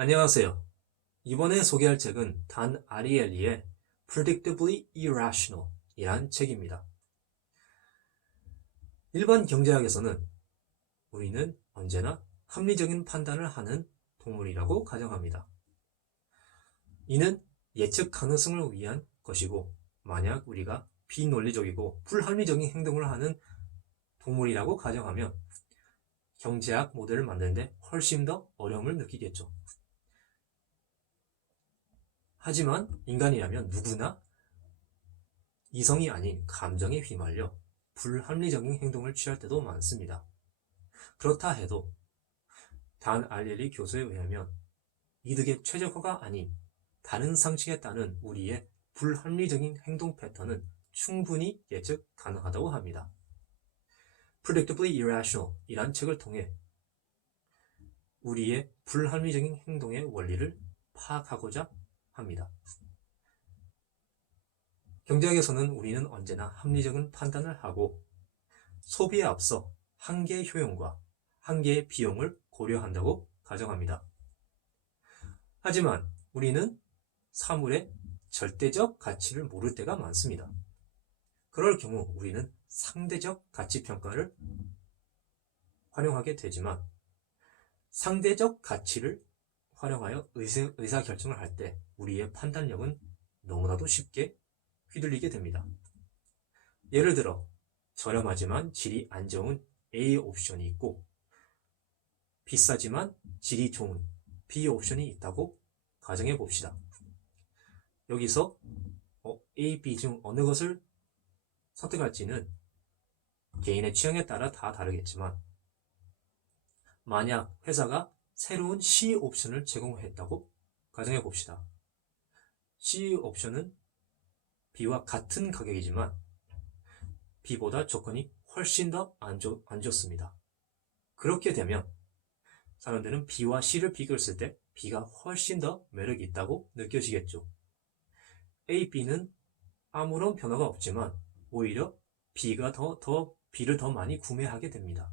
안녕하세요. 이번에 소개할 책은 단 아리엘리의 Predictably Irrational 이란 책입니다. 일반 경제학에서는 우리는 언제나 합리적인 판단을 하는 동물이라고 가정합니다. 이는 예측 가능성을 위한 것이고, 만약 우리가 비논리적이고 불합리적인 행동을 하는 동물이라고 가정하면 경제학 모델을 만드는데 훨씬 더 어려움을 느끼겠죠. 하지만 인간이라면 누구나 이성이 아닌 감정에 휘말려 불합리적인 행동을 취할 때도 많습니다. 그렇다 해도 단 알리리 교수에 의하면 이득의 최적화가 아닌 다른 상식에 따른 우리의 불합리적인 행동 패턴은 충분히 예측 가능하다고 합니다. Predictably Irrational 이란 책을 통해 우리의 불합리적인 행동의 원리를 파악하고자 합니다. 경제학에서는 우리는 언제나 합리적인 판단을 하고 소비에 앞서 한계의 효용과 한계의 비용을 고려한다고 가정합니다. 하지만 우리는 사물의 절대적 가치를 모를 때가 많습니다. 그럴 경우 우리는 상대적 가치 평가를 활용하게 되지만 상대적 가치를 활용하여 의사결정을 할 때 우리의 판단력은 너무나도 쉽게 휘둘리게 됩니다. 예를 들어 저렴하지만 질이 안 좋은 A 옵션이 있고 비싸지만 질이 좋은 B 옵션이 있다고 가정해 봅시다. 여기서 A, B 중 어느 것을 선택할지는 개인의 취향에 따라 다 다르겠지만 만약 회사가 새로운 C 옵션을 제공했다고 가정해 봅시다. C 옵션은 B와 같은 가격이지만 B보다 조건이 훨씬 더 안 좋습니다. 그렇게 되면 사람들은 B와 C를 비교했을 때 B가 훨씬 더 매력이 있다고 느껴지겠죠. A, B는 아무런 변화가 없지만 오히려 B가 B를 더 많이 구매하게 됩니다.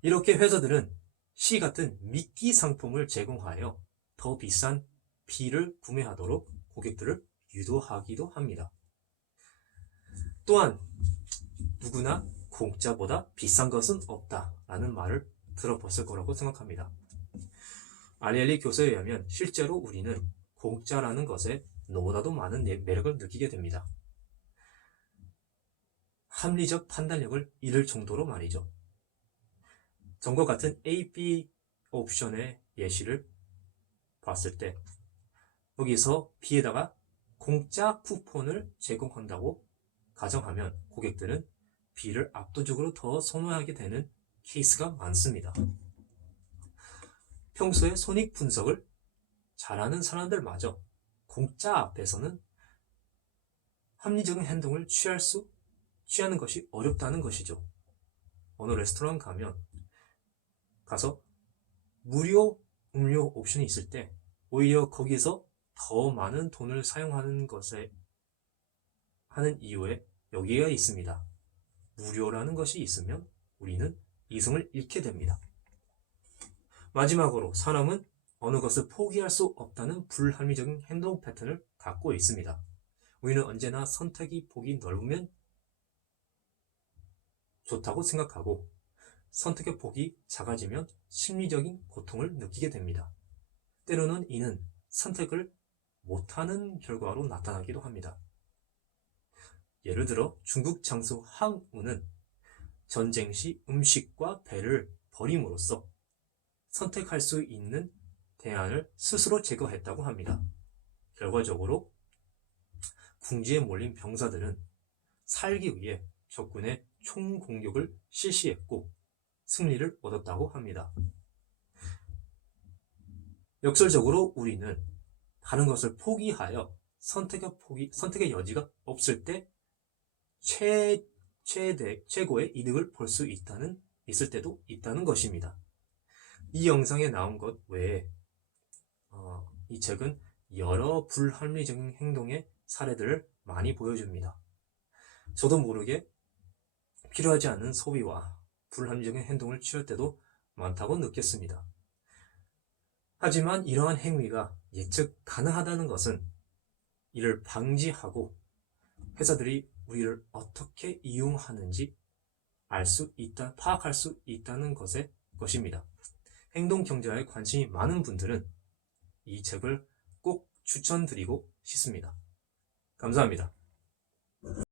이렇게 회사들은 C 같은 미끼 상품을 제공하여 더 비싼 B를 구매하도록 고객들을 유도하기도 합니다. 또한 누구나 공짜보다 비싼 것은 없다 라는 말을 들어봤을 거라고 생각합니다. 아리엘리 교수에 의하면 실제로 우리는 공짜라는 것에 너무나도 많은 매력을 느끼게 됩니다. 합리적 판단력을 잃을 정도로 말이죠. 전과 같은 A, B 옵션의 예시를 봤을 때 여기서 B에다가 공짜 쿠폰을 제공한다고 가정하면 고객들은 B를 압도적으로 더 선호하게 되는 케이스가 많습니다. 평소에 손익 분석을 잘하는 사람들마저 공짜 앞에서는 합리적인 행동을 취하는 것이 어렵다는 것이죠. 어느 레스토랑 가서 무료 음료 옵션이 있을 때 오히려 거기서 더 많은 돈을 사용하는 것에 하는 이유에 여기가 있습니다. 무료라는 것이 있으면 우리는 이성을 잃게 됩니다. 마지막으로 사람은 어느 것을 포기할 수 없다는 불합리적인 행동 패턴을 갖고 있습니다. 우리는 언제나 선택의 폭이 넓으면 좋다고 생각하고 선택의 폭이 작아지면 심리적인 고통을 느끼게 됩니다. 때로는 이는 선택을 못하는 결과로 나타나기도 합니다. 예를 들어 중국 장수 항우는 전쟁 시 음식과 배를 버림으로써 선택할 수 있는 대안을 스스로 제거했다고 합니다. 결과적으로 궁지에 몰린 병사들은 살기 위해 적군의 총공격을 실시했고 승리를 얻었다고 합니다. 역설적으로 우리는 다른 것을 포기하여 선택의 여지가 없을 때 최고의 이득을 볼 수 있을 때도 있다는 것입니다. 이 영상에 나온 것 외에 이 책은 여러 불합리적인 행동의 사례들을 많이 보여줍니다. 저도 모르게 필요하지 않은 소비와 불합리적인 행동을 취할 때도 많다고 느꼈습니다. 하지만 이러한 행위가 예측 가능하다는 것은 이를 방지하고 회사들이 우리를 어떻게 이용하는지 파악할 수 있다는 것입니다. 행동경제에 관심이 많은 분들은 이 책을 꼭 추천드리고 싶습니다. 감사합니다.